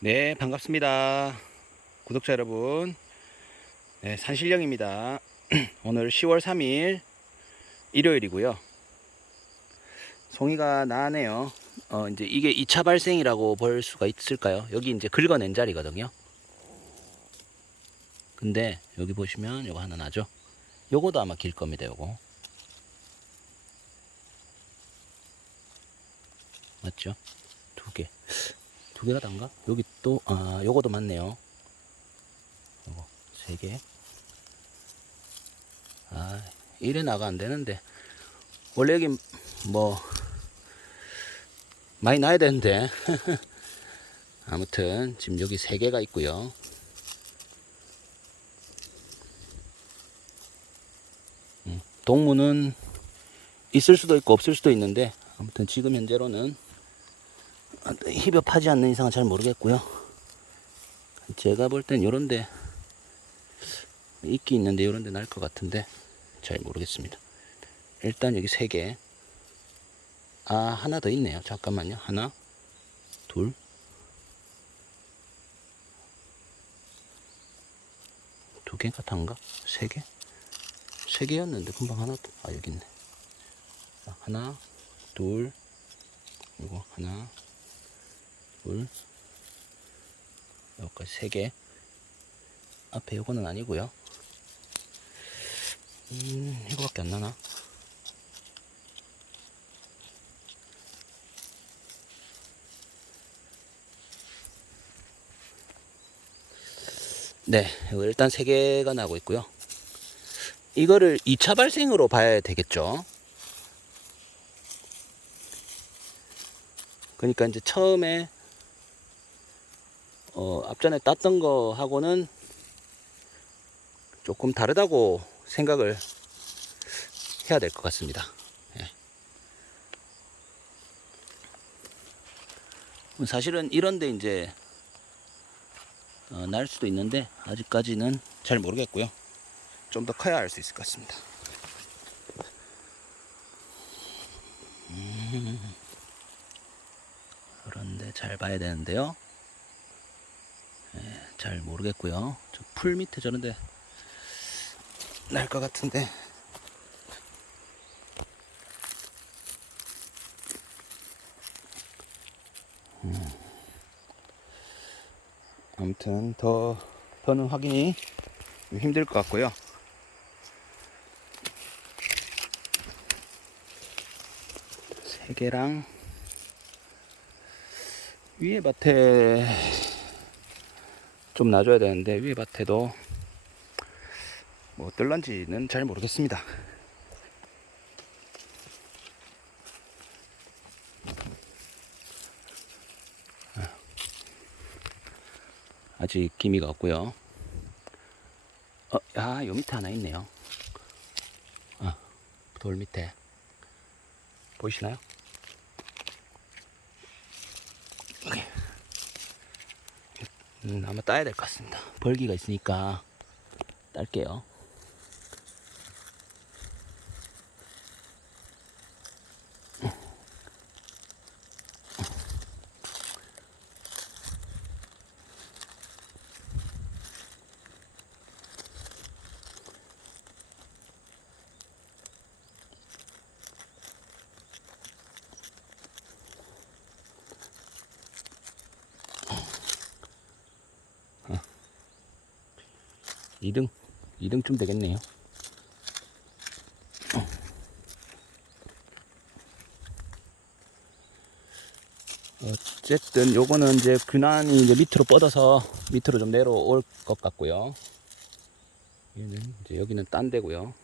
네, 반갑습니다. 구독자 여러분. 네, 산신령입니다. 오늘 10월 3일 일요일이고요. 송이가 나네요. 어, 이제 이게 2차 발생이라고 볼 수가 있을까요? 여기 이제 긁어낸 자리거든요. 근데 여기 보시면 요거 하나 나죠? 요거도 아마 길 겁니다, 요거. 맞죠? 두 개. 두 개가 단가? 여기 또, 아, 요거도 맞네요. 요거, 세 개. 아, 이래 나가 안 되는데. 원래 여기 뭐, 많이 나야 되는데. 아무튼, 지금 여기 세 개가 있고요. 음, 동무는 있을 수도 있고 없을 수도 있는데, 아무튼 지금 현재로는 힙업하지 않는 이상은 잘 모르겠고요. 제가 볼 땐 요런데 있기 있는데 요런데 날 것 같은데 잘 모르겠습니다. 일단 여기 세 개. 아 하나 더 있네요. 잠깐만요. 하나, 둘, 두 개가 단가? 세 개? 세 개였는데 금방 하나 더. 아 여기 있네. 자, 하나, 둘, 이거 하나, 둘, 여기까지 세 개. 앞에 요거는 아니고요. 음, 이거밖에 안 나나? 네, 일단 세 개가 나고 있고요. 이거를 2차 발생으로 봐야 되겠죠. 그러니까 이제 처음에 어, 앞전에 땄던 거하고는 조금 다르다고 생각을 해야 될 것 같습니다. 예. 사실은 이런데 이제 어, 날 수도 있는데 아직까지는 잘 모르겠고요. 좀 더 커야 알 수 있을 것 같습니다. 음, 그런데 잘 봐야 되는데요. 예, 잘 모르겠고요. 저 풀 밑에 저런데 날 것 같은데. 음. 아무튼 더 더는 확인이 힘들 것 같고요. 세 개랑 위에 밭에 좀 놔줘야 되는데 위에 밭에도 뭐 어떨런지는 잘 모르겠습니다. 아직 기미가 없고요. 어, 야, 요 밑에 하나 있네요. 아, 돌 밑에 보이시나요? 음, 아마 따야 될 것 같습니다. 벌기가 있으니까 딸게요. 2등쯤 되겠네요. 어. 어쨌든 요거는 이제 균안이 이제 밑으로 뻗어서 밑으로 좀 내려올 것 같고요. 얘는 이제 여기는 딴 데고요.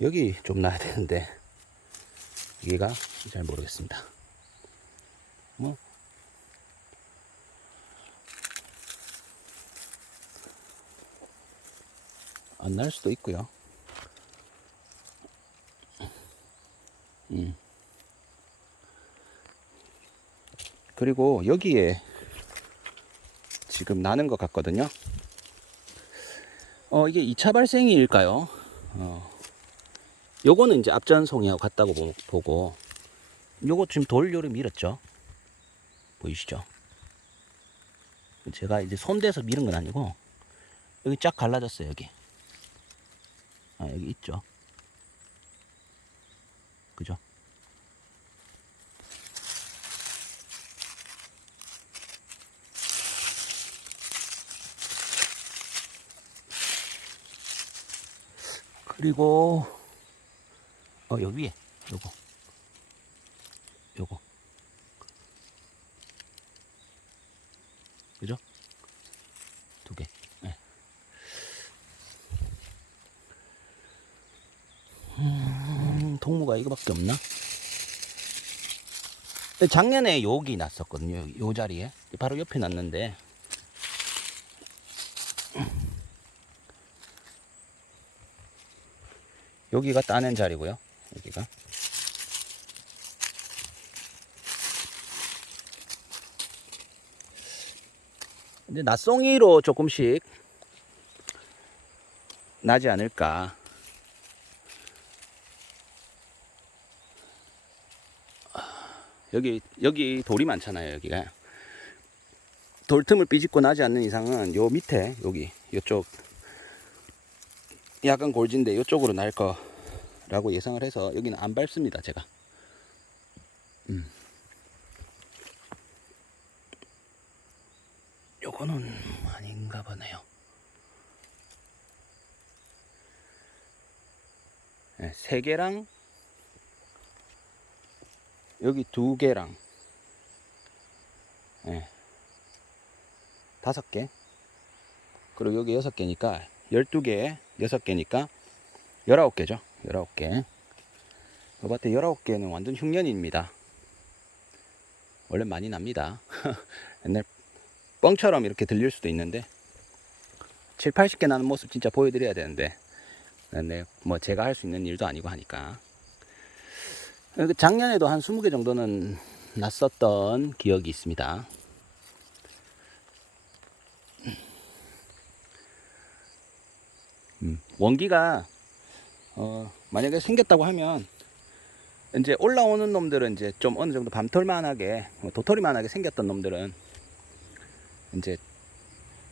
여기 좀 나야 되는데 얘가 잘 모르겠습니다. 뭐 안 날 수도 있고요. 음. 그리고 여기에 지금 나는 것 같거든요. 어, 이게 2차 발생일까요? 어. 요거는 이제 앞전송이하고 같다고 보- 보고, 요거 지금 돌 요리 밀었죠? 보이시죠? 제가 이제 손대서 밀은 건 아니고 여기 쫙 갈라졌어요 여기 아 여기 있죠. 그죠? 그리고 어 여기 위에 요거. 요거 그죠? 두 개. 네. 음, 동무가 이거밖에 없나? 근데 작년에 여기 났었거든요. 요 자리에. 바로 옆에 났는데. 여기가 따낸 자리고요. 여기가. 이제 낯송이로 조금씩 나지 않을까. 여기 여기 돌이 많잖아요. 여기가 돌 틈을 삐집고 나지 않는 이상은 요 밑에 여기 요쪽 약간 골진데 요쪽으로 날 거라고 예상을 해서 여기는 안 밟습니다. 제가. 음. 요거는 아닌가 보네요. 네, 세 개랑 여기 두 개랑 네, 다섯 개 그리고 여기 여섯 개니까 열두 개 여섯 개니까 열아홉 개죠. 열아홉 개. 요 밭에 열아홉 개는 완전 흉년입니다. 원래 많이 납니다. 옛날 뻥처럼 이렇게 들릴 수도 있는데 7, 80개 나는 모습 진짜 보여드려야 되는데 네, 뭐 제가 할 수 있는 일도 아니고 하니까 그 작년에도 한 20개 정도는 났었던 기억이 있습니다 음, 원기가 어, 만약에 생겼다고 하면 이제 올라오는 놈들은 이제 좀 어느 정도 밤톨만하게 뭐 도토리만하게 생겼던 놈들은 이제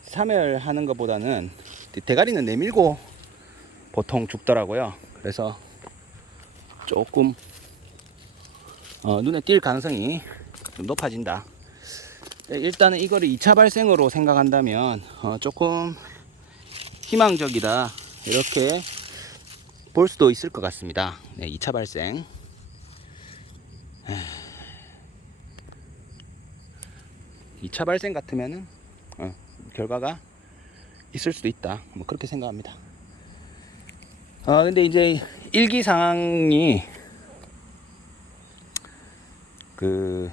사멸하는 것보다는 대가리는 내밀고 보통 죽더라고요. 그래서 조금 어, 눈에 띌 가능성이 좀 높아진다. 네, 일단은 이거를 2차 발생으로 생각한다면 어, 조금 희망적이다. 이렇게 볼 수도 있을 것 같습니다. 네, 2차 발생. 2차 발생 같으면은 어, 결과가 있을 수도 있다. 뭐 그렇게 생각합니다. 아 근데 이제 일기 상황이 그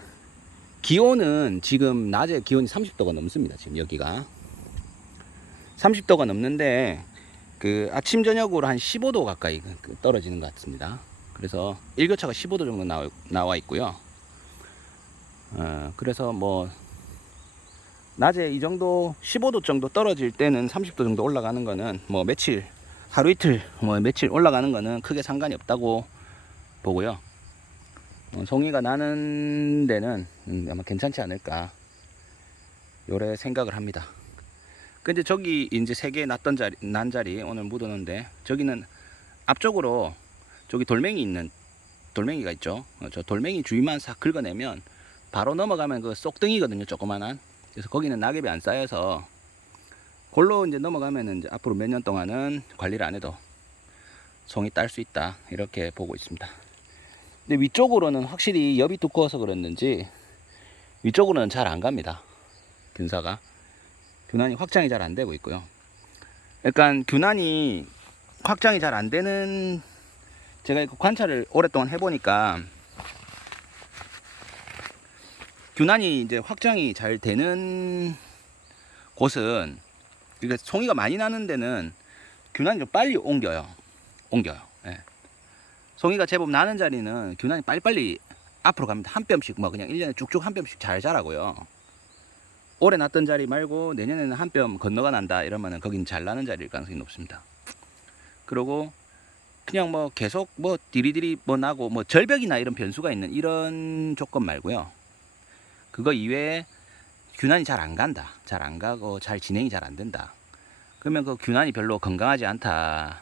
기온은 지금 낮에 기온이 30도가 넘습니다. 지금 여기가 30도가 넘는데 그 아침 저녁으로 한 15도 가까이 그 떨어지는 것 같습니다. 그래서 일교차가 15도 정도 나와, 나와 있고요. 어, 그래서 뭐 낮에 이 정도 15도 정도 떨어질 때는 30도 정도 올라가는 거는 뭐 며칠 하루 이틀 뭐 며칠 올라가는 거는 크게 상관이 없다고 보고요. 어, 송이가 나는 데는 음, 아마 괜찮지 않을까 요래 생각을 합니다. 근데 저기 이제 세 개 났던 자리 난 자리 오늘 묻었는데 저기는 앞쪽으로 저기 돌멩이 있는 돌멩이가 있죠. 어, 저 돌멩이 주위만 싹 긁어내면 바로 넘어가면 그 쏙등이거든요. 조그만한. 그래서 거기는 낙엽이 안 쌓여서 골로 이제 넘어가면은 이제 앞으로 몇 년 동안은 관리를 안 해도 송이 딸 수 있다 이렇게 보고 있습니다. 근데 위쪽으로는 확실히 엽이 두꺼워서 그랬는지 위쪽으로는 잘 안 갑니다. 균사가 균난이 확장이 잘 안 되고 있고요. 약간 균난이 확장이 잘 안 되는 제가 이거 관찰을 오랫동안 해보니까 균난이 이제 확장이 잘 되는 곳은 그러니까 송이가 많이 나는 데는 균난이 좀 빨리 옮겨요. 옮겨요. 예. 송이가 제법 나는 자리는 균난이 빨리빨리 앞으로 갑니다. 한 뼘씩 뭐 그냥 1년에 쭉쭉 한 뼘씩 잘 자라고요. 올해 났던 자리 말고 내년에는 한 뼘 건너가 난다 이러면은 거긴 잘 나는 자리일 가능성이 높습니다. 그리고 그냥 뭐 계속 뭐 디리디리 뭐 나고 뭐 절벽이나 이런 변수가 있는 이런 조건 말고요. 그거 이외에 균환이 잘 안 간다. 잘 안 가고 잘 진행이 잘 안 된다. 그러면 그 균환이 별로 건강하지 않다.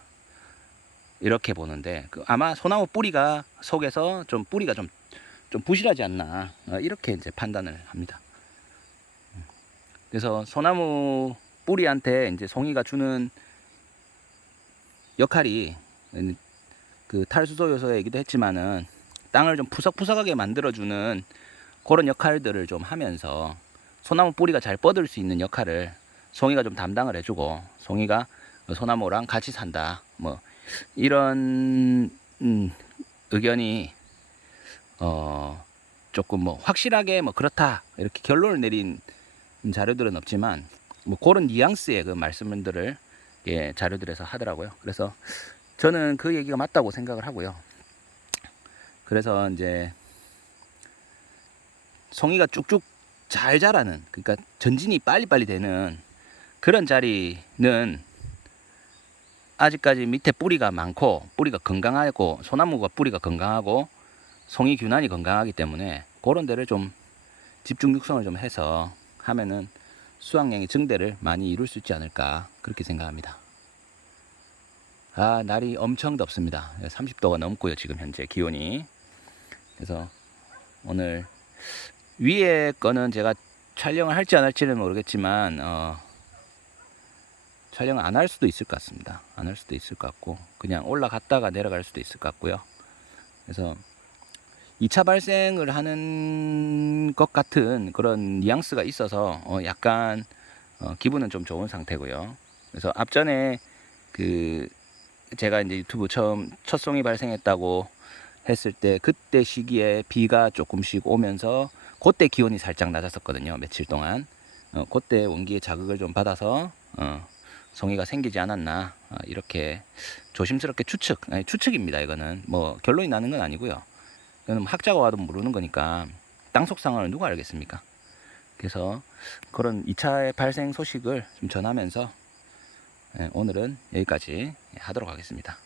이렇게 보는데 그 아마 소나무 뿌리가 속에서 좀 뿌리가 좀, 좀 부실하지 않나 어, 이렇게 이제 판단을 합니다. 그래서 소나무 뿌리한테 이제 송이가 주는 역할이 그 탈수소 요소 얘기도 했지만은 땅을 좀 푸석푸석하게 만들어주는 그런 역할들을 좀 하면서 소나무 뿌리가 잘 뻗을 수 있는 역할을 송이가 좀 담당을 해주고 송이가 소나무랑 같이 산다 뭐 이런 음, 의견이 어 조금 뭐 확실하게 뭐 그렇다 이렇게 결론을 내린 자료들은 없지만 뭐 그런 뉘앙스의 그 말씀들을 예, 자료들에서 하더라고요. 그래서 저는 그 얘기가 맞다고 생각을 하고요. 그래서 이제 송이가 쭉쭉 잘 자라는 그러니까 전진이 빨리빨리 되는 그런 자리는 아직까지 밑에 뿌리가 많고 뿌리가 건강하고 소나무가 뿌리가 건강하고 송이 균환이 건강하기 때문에 그런 데를 좀 집중 육성을 좀 해서 하면은 수확량의 증대를 많이 이룰 수 있지 않을까 그렇게 생각합니다. 아 날이 엄청 덥습니다. 30도가 넘고요 지금 현재 기온이. 그래서 오늘 위에 거는 제가 촬영을 할지 안 할지는 모르겠지만 어, 촬영을 안할 수도 있을 것 같습니다. 안 할 수도 있을 것 같고 그냥 올라갔다가 내려갈 수도 있을 것 같고요. 그래서 2차 발생을 하는 것 같은 그런 뉘앙스가 있어서 어, 약간 어, 기분은 좀 좋은 상태고요. 그래서 앞전에 그 제가 이제 유튜브 처음 첫 송이 발생했다고 했을 때 그때 시기에 비가 조금씩 오면서 그때 기온이 살짝 낮았었거든요. 며칠 동안. 어, 그때 원기의 자극을 좀 받아서 어, 송이가 생기지 않았나 어, 이렇게 조심스럽게 추측 아니, 추측입니다. 이거는 뭐 결론이 나는 건 아니고요. 이거는 뭐 학자가 와도 모르는 거니까 땅속 상황을 누가 알겠습니까? 그래서 그런 2차 발생 소식을 좀 전하면서 예, 오늘은 여기까지 하도록 하겠습니다.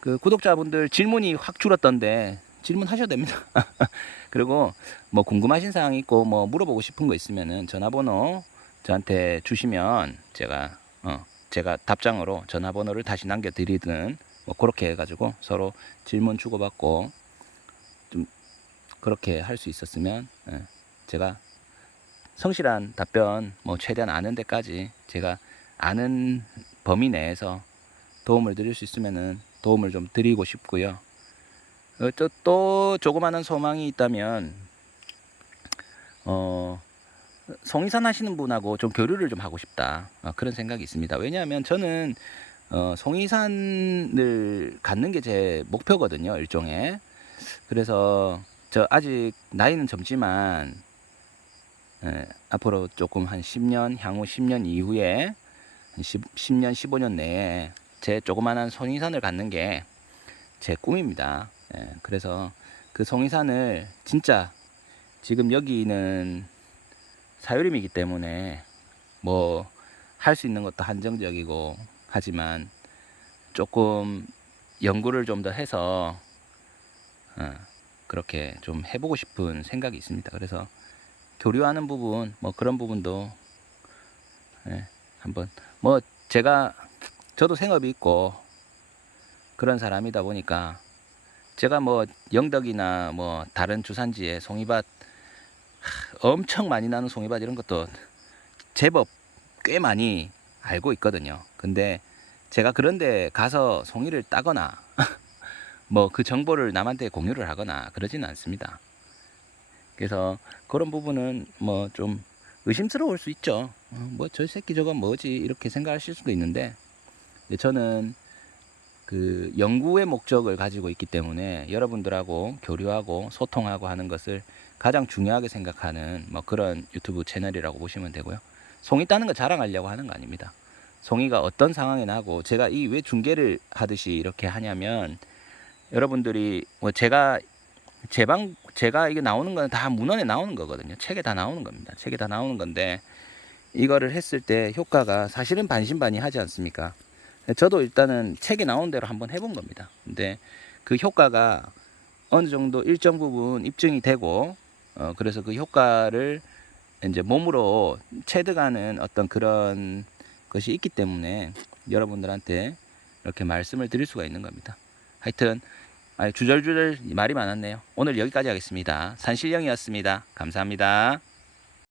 그 구독자분들 질문이 확 줄었던데 질문하셔도 됩니다. 그리고 뭐 궁금하신 사항 있고 뭐 물어보고 싶은 거 있으면은 전화번호 저한테 주시면 제가 어 제가 답장으로 전화번호를 다시 남겨드리든 뭐 그렇게 해가지고 서로 질문 주고받고 좀 그렇게 할 수 있었으면 예, 제가 성실한 답변 뭐 최대한 아는 데까지 제가 아는 범위 내에서 도움을 드릴 수 있으면은 도움을 좀 드리고 싶고요. 어, 또, 또 조그마한 소망이 있다면 어 송이산 하시는 분하고 좀 교류를 좀 하고 싶다 어, 그런 생각이 있습니다. 왜냐하면 저는 어, 송이산을 갖는 게 제 목표거든요, 일종의. 그래서 저 아직 나이는 젊지만 예, 앞으로 조금 한 10년, 향후 10년 이후에 한 10, 10년, 15년 내에 제 조그만한 송이산을 갖는 게 제 꿈입니다. 예, 그래서 그 송이산을 진짜 지금 여기는 사유림이기 때문에 뭐 할 수 있는 것도 한정적이고 하지만 조금 연구를 좀 더 해서 어, 그렇게 좀 해보고 싶은 생각이 있습니다. 그래서 교류하는 부분 뭐 그런 부분도 예, 한번 뭐 제가 저도 생업이 있고 그런 사람이다 보니까 제가 뭐 영덕이나 뭐 다른 주산지에 송이밭 하, 엄청 많이 나는 송이밭 이런 것도 제법 꽤 많이 알고 있거든요. 근데 제가 그런데 가서 송이를 따거나 뭐 그 정보를 남한테 공유를 하거나 그러지는 않습니다. 그래서 그런 부분은 뭐 좀 의심스러울 수 있죠. 어, 뭐저 새끼 저건 뭐지 이렇게 생각하실 수도 있는데 저는 그 연구의 목적을 가지고 있기 때문에 여러분들하고 교류하고 소통하고 하는 것을 가장 중요하게 생각하는 뭐 그런 유튜브 채널이라고 보시면 되고요. 송이 따는 거 자랑하려고 하는 거 아닙니다. 송이가 어떤 상황에 나고 제가 이 왜 중계를 하듯이 이렇게 하냐면 여러분들이 뭐 제가 제 방 제가 이게 나오는 건다 문헌에 나오는 거거든요. 책에 다 나오는 겁니다. 책에 다 나오는 건데 이거를 했을 때 효과가 사실은 반신반의하지 않습니까? 저도 일단은 책에 나온 대로 한번 해본 겁니다. 근데 그 효과가 어느 정도 일정 부분 입증이 되고 어 그래서 그 효과를 이제 몸으로 체득하는 어떤 그런 것이 있기 때문에 여러분들한테 이렇게 말씀을 드릴 수가 있는 겁니다. 하여튼 주절주절 말이 많았네요. 오늘 여기까지 하겠습니다. 산신령이었습니다. 감사합니다.